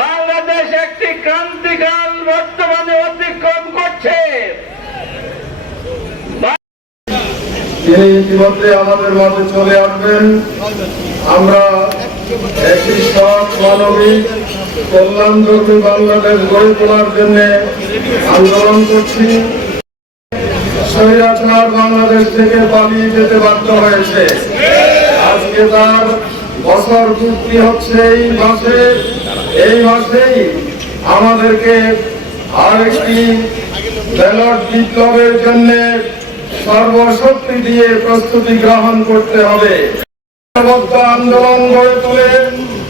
বাংলাদেশ একটি ক্রান্তিকাল বর্তমানে অতিক্রম করছে। তিনি ইতিমধ্যে আমাদের মাঝে চলে আসবেন। আমরা একটি সৎ মানবিক কল্যাণযোগী বাংলাদেশ গড়ে তোলার জন্য আন্দোলন করছি। বাংলাদেশ থেকে পালিয়ে যেতে বাধ্য হয়েছে। আজকে তার বছর পূর্তি হচ্ছে এই মাসে। এই মাসেই আমাদেরকে আরেকটি ব্যালট বিপ্লবের জন্য সর্বশক্তি দিয়ে প্রস্তুতি গ্রহণ করতে হবে। আন্দোলন গড়ে তুলে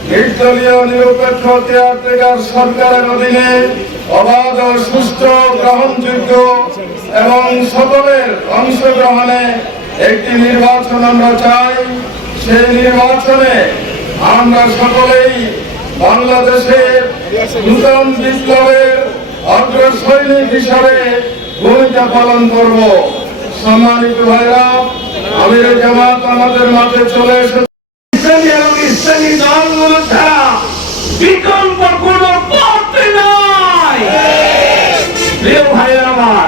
নির্দলীয় নিরপেক্ষ কেয়ারটেকার সরকারের অধীনে অবাধ ও সুষ্ঠু গ্রহণযোগ্য এবং সকলের অংশগ্রহণে একটি নির্বাচন আমরা চাই। সেই নির্বাচনে আমরা সকলেই বাংলাদেশের নূতন বিপ্লবের অগ্রসৈনিক হিসাবে ভূমিকা পালন করব। সম্মানিত ভাইরা, আমির জামাত আমাদের মাঝে চলে এসেছে। ভাইয়ের আমার